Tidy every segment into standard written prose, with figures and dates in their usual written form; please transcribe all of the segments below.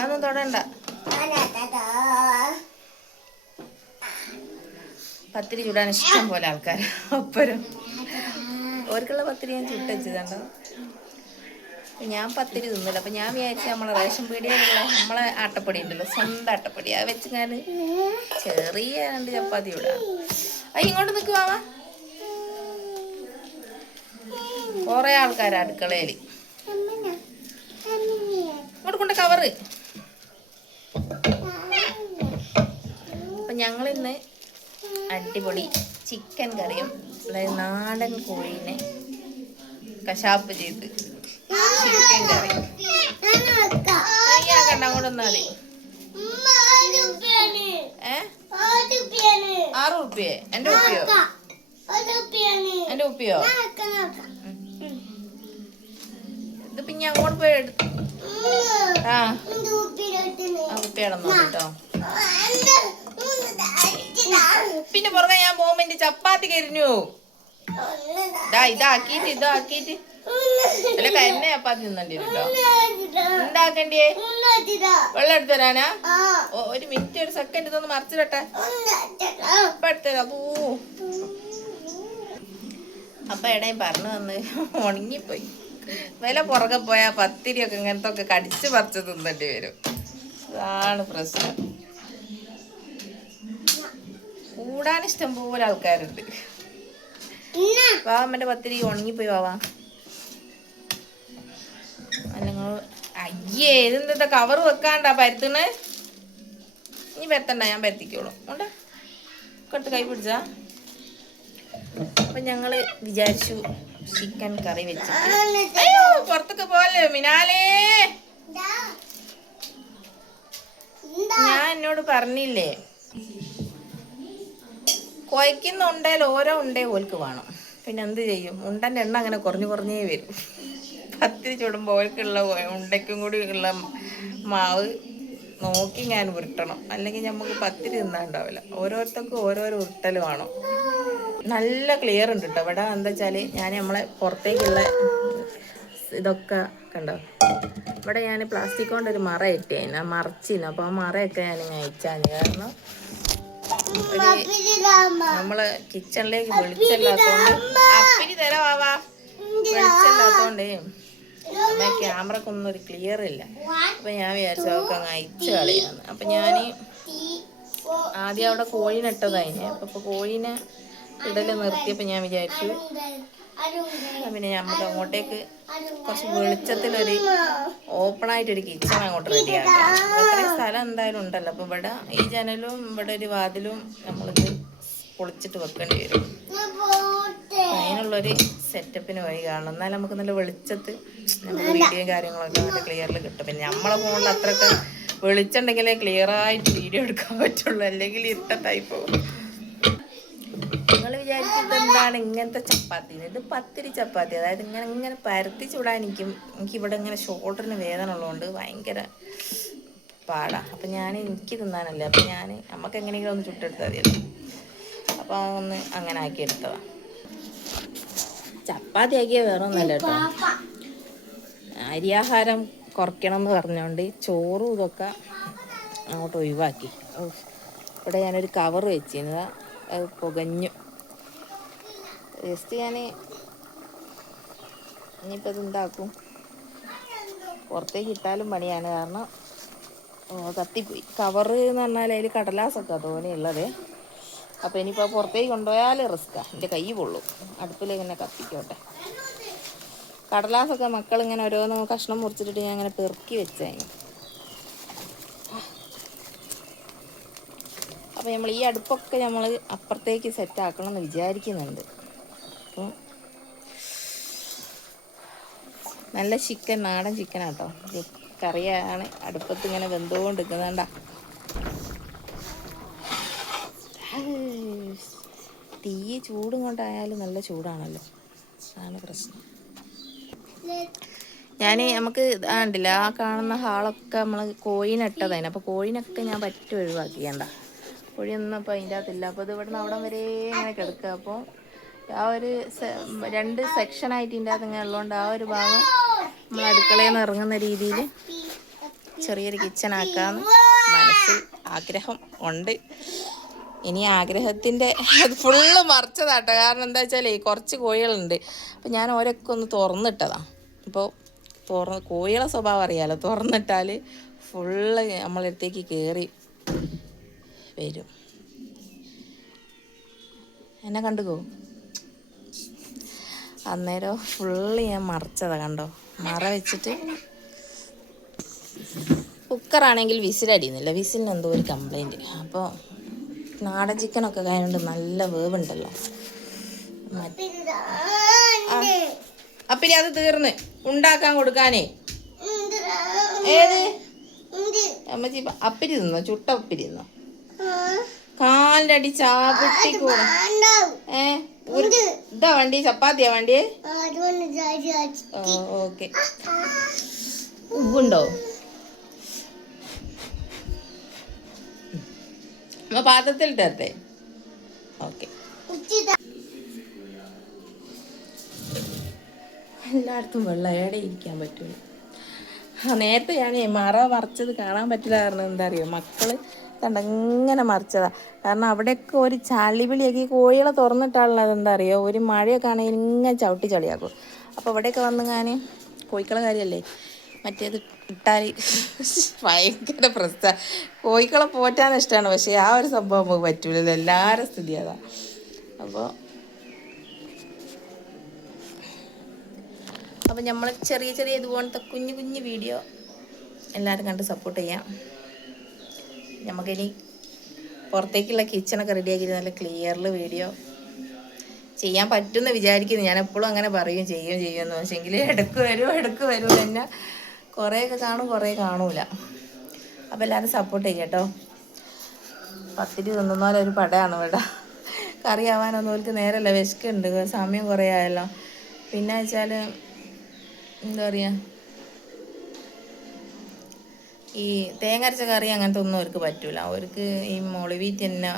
അതൊന്നും തൊടണ്ട. പത്തിരി ചുടാൻ ഇഷ്ടം പോലെ ആൾക്കാർ ഒപ്പരം. ഓർക്കുള്ള പത്തിരി ഞാൻ ചുട്ടു. ഞാൻ പത്തിരി തിന്നില്ല. അപ്പം ഞാൻ വിചാരിച്ച നമ്മളെ റേഷൻ പീടികയിലുള്ള നമ്മളെ ആട്ടപ്പൊടി ഉണ്ടല്ലോ, സ്വന്തം ആട്ടപ്പൊടി, അത് വെച്ച് ഞാൻ ചെറിയ 2 ചപ്പാത്തി ഇടാം. ഇങ്ങോട്ട് നിൽക്കുവാ. കുറേ ആൾക്കാർ അടുക്കളയിൽ. ഇങ്ങോട്ട് കൊണ്ട് കവറ്. അപ്പം ഞങ്ങളിന്ന് അടിപൊളി ചിക്കൻ കറിയും, അതായത് നാടൻ കോഴീനെ കശാപ്പ് ചെയ്ത് ചിക്കൻ കറി. കണ്ട അങ്ങോട്ട് വന്നാൽ മതി. 6 ഉറുപ്പ്യേ? എൻ്റെ ഉപ്പിയോ? എൻ്റെ ഉപ്പിയോ? ഇത് പിന്നെ അങ്ങോട്ട് പോയി എടുത്തു. ഉപ്പിയാണെന്ന് നോക്കിട്ടോ. പിന്നെ പുറകെ ഞാൻ പോകുമ്പോ എന്റെ ചപ്പാത്തി കരിഞ്ഞു. ഇതാക്കിട്ട് അല്ല കരിഞ്ഞ ചപ്പാത്തി തിന്നണ്ടി കേട്ടോ. ഉണ്ടാക്കണ്ടേ? വെള്ളം എടുത്തു തരാനാ? 1 മിനിറ്റ് 1 സെക്കൻഡ് ഇതൊന്ന് മറിച്ചിടട്ടെ. ഇപ്പൊ എടുത്തരാ. അപ്പൊ ഇടയും പറഞ്ഞു വന്ന് ഉണങ്ങിപ്പോയി. വില പുറകെ പോയാ പത്തിരിയൊക്കെ ഇങ്ങനത്തെ ഒക്കെ കടിച്ച് പറിച്ച് തിന്നേണ്ടി വരും. അതാണ് പ്രശ്നം. കൂടാൻ ഇഷ്ടം പോലെ ആൾക്കാരുണ്ട്. വാവമ്മന്റെ പത്തിരി ഉണങ്ങിപ്പോയി. വാവാ അല്ലെങ്കിൽ അയ്യേ, ഇതെന്താ കവർ വെക്കാണ്ടാ പരത്തണ്? നീ പരത്തണ്ട, ഞാൻ പരത്തിക്കോളും. ഉണ്ട് കൊടുത്ത് കൈ പിടിച്ചാ. അപ്പം ഞങ്ങൾ വിചാരിച്ചു ചിക്കൻ കറി വെച്ചിട്ട്. അയ്യോ പുറത്തൊക്കെ പോലെ മിനാലേ, ഞാൻ എന്നോട് പറഞ്ഞില്ലേ, കുഴക്കുന്ന ഉണ്ടേൽ ഓരോ ഉണ്ടേ ഓൽക്ക് വേണം. പിന്നെ എന്ത് ചെയ്യും? ഉണ്ടൻ്റെ എണ്ണ അങ്ങനെ കുറഞ്ഞേ വരും. പത്തിരി ചുടുമ്പോൾ ഓൽക്കുള്ള ഉണ്ടയ്ക്കും കൂടി ഉള്ള മാവ് നോക്കി ഞാൻ ഉരുട്ടണം, അല്ലെങ്കിൽ നമുക്ക് പത്തിരി തിന്നാണ്ടാവില്ല. ഓരോരുത്തർക്കും ഓരോരോ ഉരുട്ടൽ വേണം. നല്ല ക്ലിയർ ഉണ്ട് കേട്ടോ ഇവിടെ. എന്താ വെച്ചാൽ ഞാൻ നമ്മളെ പുറത്തേക്കുള്ള ഇതൊക്കെ കണ്ടോ, ഇവിടെ ഞാൻ പ്ലാസ്റ്റിക് കൊണ്ടൊരു മറ ഇട്ടേന്, മറച്ചിന്. അപ്പോൾ ആ മറയൊക്കെ ഞാനിങ്ങനെ അയച്ചാൽ, കാരണം നമ്മള് കിച്ചണിലേക്ക് വെളിച്ചല്ലാത്തോണ്ട്, അപ്പിനി തരാവാ, വെളിച്ചല്ലാത്തോണ്ടേ അമ്മ ക്യാമറക്കൊന്നും ഒരു ക്ലിയർ ഇല്ല. അപ്പം ഞാൻ വിചാരിച്ചു അവർക്ക് അങ്ങ് അയച്ച് കളയാന്ന്. അപ്പം ഞാൻ ആദ്യം അവിടെ കോഴീനെ ഇട്ടതായിന്. അപ്പോൾ കോഴീനെ ഇടല് നിർത്തിയപ്പോൾ ഞാൻ വിചാരിച്ചു പിന്നെ നമുക്ക് അങ്ങോട്ടേക്ക് കുറച്ച് വെളിച്ചത്തിലൊരു ഓപ്പണായിട്ടൊരു കിച്ചൺ അങ്ങോട്ട് റെഡിയാക്കാം. അത്രയും സ്ഥലം എന്തായാലും ഉണ്ടല്ലോ. അപ്പോൾ ഇവിടെ ഈ ജനലും ഇവിടെ ഒരു വാതിലും നമ്മളിത് പൊളിച്ചിട്ട് വെക്കേണ്ടി വരും. അതിനുള്ളൊരു സെറ്റപ്പിന് വഴി കാണണം. എന്നാൽ നമുക്ക് നല്ല വെളിച്ചത്ത് നമുക്ക് വീഡിയോയും കാര്യങ്ങളൊക്കെ നല്ല ക്ലിയറിൽ കിട്ടും. പിന്നെ നമ്മളെ ഫോണിൽ അത്രയൊക്കെ വെളിച്ചുണ്ടെങ്കിലേ ക്ലിയറായിട്ട് വീഡിയോ എടുക്കാൻ പറ്റുള്ളൂ, അല്ലെങ്കിൽ ഇരുട്ടത്തായി പോകും. നിങ്ങൾ വിചാരിച്ചത് എന്താണ് ഇങ്ങനത്തെ ചപ്പാത്തി? ഇത് പത്തിരി ചപ്പാത്തി. അതായത് ഇങ്ങനെ പരത്തി ചൂടാൻ എനിക്കിവിടെ ഇങ്ങനെ ഷോൾഡറിന് വേദന ഉള്ളതുകൊണ്ട് ഭയങ്കര പാടാണ്. അപ്പം എനിക്ക് തിന്നാനല്ലേ, അപ്പം നമുക്ക് എങ്ങനെയെങ്കിലും ഒന്ന് ചുട്ടെടുത്താൽ മതിയല്ലോ. അപ്പോൾ ഒന്ന് അങ്ങനെ ആക്കിയെടുത്തതാണ്. ചപ്പാത്തി ആക്കിയാൽ വേറെ ഒന്നല്ല കേട്ടോ, അരിയാഹാരം കുറയ്ക്കണം എന്ന് പറഞ്ഞുകൊണ്ട് ചോറും ഇതൊക്കെ അങ്ങോട്ട് ഒഴിവാക്കി. ഇവിടെ ഞാനൊരു കവർ വെച്ചിരുന്നത്, അത് പുകഞ്ഞു. ജസ്റ്റ് ഞാൻ ഇനിയിപ്പോൾ ഇതുണ്ടാക്കും. പുറത്തേക്ക് ഇട്ടാലും പണിയാണ്, കാരണം കത്തിപ്പോയി. കവറ് എന്ന് പറഞ്ഞാൽ അതിൽ കടലാസൊക്കെ തോനെയുള്ളത്. അപ്പോൾ ഇനിയിപ്പോൾ പുറത്തേക്ക് കൊണ്ടുപോയാൽ റിസ്ക്കാണ്, എൻ്റെ കൈ പൊള്ളും. അടുപ്പിലിങ്ങനെ കത്തിക്കോട്ടെ. കടലാസൊക്കെ മക്കളിങ്ങനെ ഓരോന്ന് കഷ്ണം മുറിച്ചിട്ടിട്ട് ഞാൻ അങ്ങനെ പെറുക്കി വെച്ചതിന്. അപ്പോൾ നമ്മൾ ഈ അടുപ്പൊക്കെ നമ്മൾ അപ്പുറത്തേക്ക് സെറ്റാക്കണം എന്ന് വിചാരിക്കുന്നുണ്ട്. അപ്പം നല്ല ചിക്കൻ, നാടൻ ചിക്കനാട്ടോ, കറിയാണ്. അടുപ്പത്ത് ഇങ്ങനെ വെന്തുകൊണ്ടിരിക്കുന്നുണ്ടാ. തീ ചൂടും കൊണ്ടായാലും നല്ല ചൂടാണല്ലോ, അതാണ് പ്രശ്നം. നമുക്ക് ഉണ്ടല്ല, ആ കാണുന്ന ഹാളൊക്കെ നമ്മൾ കോഴീനിട്ടതായിരുന്നു. അപ്പോൾ കോഴീനൊക്കെ ഞാൻ പറ്റി ഒഴിവാക്കിയണ്ട. കോഴിയൊന്നും അപ്പോൾ അതിൻ്റെ അകത്തില്ല. അപ്പോൾ ഇത് ഇവിടുന്ന് അവിടം വരെ ഇങ്ങനെ കിടക്കുക. അപ്പോൾ ആ ഒരു 2 സെക്ഷനായിട്ട് ഇതിൻ്റെ അകത്ത് ഇങ്ങനെ ഉള്ളതുകൊണ്ട് ആ ഒരു ഭാഗം നമ്മൾ അടുക്കളയിൽ നിന്ന് ഇറങ്ങുന്ന രീതിയിൽ ചെറിയൊരു കിച്ചൺ ആക്കാമെന്ന് മനസ്സിൽ ആഗ്രഹം ഉണ്ട്. ഇനി ആഗ്രഹത്തിൻ്റെ അത് ഫുള്ള് മറിച്ചതാട്ടോ. കാരണം എന്താ വെച്ചാൽ കുറച്ച് കോഴികളുണ്ട്. അപ്പോൾ ഞാൻ ഓരോക്കെ ഒന്ന് തുറന്നിട്ടതാണ്. അപ്പോൾ കോഴികളെ സ്വഭാവം അറിയാമല്ലോ, തുറന്നിട്ടാൽ ഫുള്ള് നമ്മളടുത്തേക്ക് കയറി വരും. എന്നെ കണ്ടുകോ? അന്നേരം ഫുള്ള് ഞാൻ മറിച്ചതാണ്. കണ്ടോ, മറ വെച്ചിട്ട്. കുക്കറാണെങ്കിൽ വിസിലടിയുന്നില്ല, വിസിലിന് എന്തോ ഒരു കംപ്ലൈൻറ്റ്. അപ്പോൾ നാടൻ ചിക്കനൊക്കെ കഴിഞ്ഞുകൊണ്ട് നല്ല വേവുണ്ടല്ലോ. അപ്പിരി അത് തീർന്ന് ഉണ്ടാക്കാൻ കൊടുക്കാനേ. ഏത് അമ്മച്ചി അപ്പിരി തിന്നോ? ചുട്ട അപ്പിരി തിന്നോ? കാലിൻ്റെ അടി ചാപിട്ടി കൂടെ. ഇതാ വണ്ടി, ചപ്പാത്തിയാ വണ്ടി? ഓക്കെ. ഉപ്പുണ്ടോ? പാത്രത്തിൽ തരട്ടെ? ഓക്കെ. എല്ലായിടത്തും വെള്ളം ഏടെ ഇരിക്കാൻ പറ്റൂല. നേരത്തെ ഞാൻ മറ മറിച്ചത് കാണാൻ പറ്റില്ല. കാരണം എന്താ അറിയോ, മക്കള് കണ്ടങ്ങനെ മറിച്ചതാ. കാരണം അവിടെയൊക്കെ ഒരു ചളിവിളിയൊക്കെ, ഈ കോഴികളെ തുറന്നിട്ടാണുള്ളത്. എന്താ അറിയോ, ഒരു മഴയൊക്കെ ആണെങ്കിൽ ഇങ്ങനെ ചവിട്ടി ചളിയാക്കും. അപ്പോൾ ഇവിടെയൊക്കെ വന്ന് ഞാൻ കോഴിക്കളെ കാര്യമല്ലേ, മറ്റേത് ഇട്ടാൽ ഭയങ്കര പ്രശ്നമാണ്. കോഴിക്കളെ പോറ്റാൻ ഇഷ്ടമാണ്, പക്ഷേ ആ ഒരു സംഭവം നമുക്ക് പറ്റൂലല്ലോ. എല്ലാവരും സ്ഥിതി അതാ. അപ്പോൾ നമ്മൾ ചെറിയ ചെറിയ ഇതുപോലത്തെ കുഞ്ഞു കുഞ്ഞു വീഡിയോ എല്ലാവരും കണ്ട് സപ്പോർട്ട് ചെയ്യാം. നമുക്കിനി പുറത്തേക്കുള്ള കിച്ചണൊക്കെ റെഡിയാക്കിയിട്ട് നല്ല ക്ലിയറിൽ വീഡിയോ ചെയ്യാൻ പറ്റുമെന്ന് വിചാരിക്കുന്നു. ഞാൻ എപ്പോഴും അങ്ങനെ പറയും ചെയ്യുമെന്ന്. പക്ഷേ എങ്കിൽ ഇടക്ക് വരും തന്നെ. കുറേയൊക്കെ കാണും, കുറേ കാണൂല. അപ്പോൾ എല്ലാവരും സപ്പോർട്ട് ചെയ്യും കേട്ടോ. പത്തിരി തിന്നുന്നാലൊരു പടയാണ് ഇവിടെ. കറി ആവാനൊന്നും അവർക്ക് നേരമല്ല, വിശക്കുണ്ട്, സമയം കുറേ ആയല്ലോ. പിന്നെ വെച്ചാൽ എന്താ പറയുക, ഈ തേങ്ങ അരച്ച കറി അങ്ങനത്തെ ഒന്നും അവർക്ക് പറ്റൂല. അവർക്ക് ഈ മുളവീറ്റ് തന്നെ,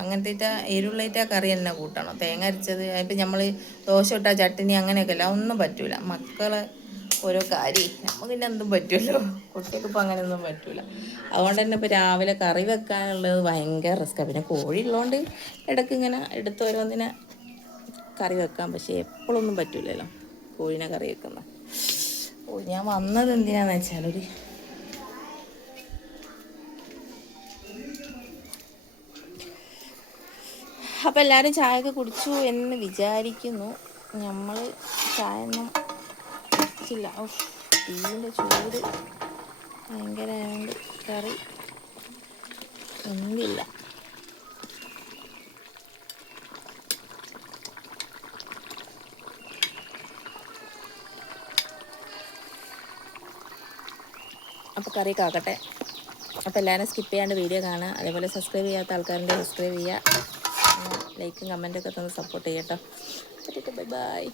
അങ്ങനത്തെ എരുള്ളേറ്റ കറി തന്നെ കൂട്ടണം. തേങ്ങ അരച്ചത് ഇപ്പം നമ്മൾ ദോശ ഇട്ടാൽ ചട്ടിനി അങ്ങനെയൊക്കെ അല്ല, ഒന്നും പറ്റൂല. മക്കളെ ഓരോ കാര്യം നമുക്ക് പിന്നെ എന്തും പറ്റുമല്ലോ, കുട്ടികൾക്ക് ഇപ്പം അങ്ങനെയൊന്നും പറ്റൂല. അതുകൊണ്ട് തന്നെ ഇപ്പോൾ രാവിലെ കറി വെക്കാനുള്ളത് ഭയങ്കര റിസ്ക്കാണ്. പിന്നെ കോഴി ഉള്ളതുകൊണ്ട് ഇടയ്ക്ക് ഇങ്ങനെ എടുത്ത് ഓരോന്നിനെ കറി വെക്കാം. പക്ഷേ എപ്പോഴൊന്നും പറ്റൂലല്ലോ കോഴിനെ കറി വെക്കുന്ന. ഞാൻ വന്നത് എന്തിനാന്ന് വെച്ചാൽ അപ്പോൾ എല്ലാവരും ചായയൊക്കെ കുടിച്ചു എന്ന് വിചാരിക്കുന്നു. നമ്മൾ ചായ ഒന്നും കുടിച്ചില്ല. തീൻ്റെ ചൂട് ഭയങ്കര ആയതുകൊണ്ട് കറി എന്തില്ല. അപ്പോൾ കറിയൊക്കെ ആക്കട്ടെ. അപ്പോൾ എല്ലാവരും സ്കിപ്പ് ചെയ്യാണ്ട് വീഡിയോ കാണുക. അതേപോലെ സബ്സ്ക്രൈബ് ചെയ്യാത്ത ആൾക്കാരുടെ സബ്സ്ക്രൈബ് ചെയ്യുക. ലൈക്കും കമൻറ്റൊക്കെ തന്ന് സപ്പോർട്ട് ചെയ്യട്ടോ. Bye by.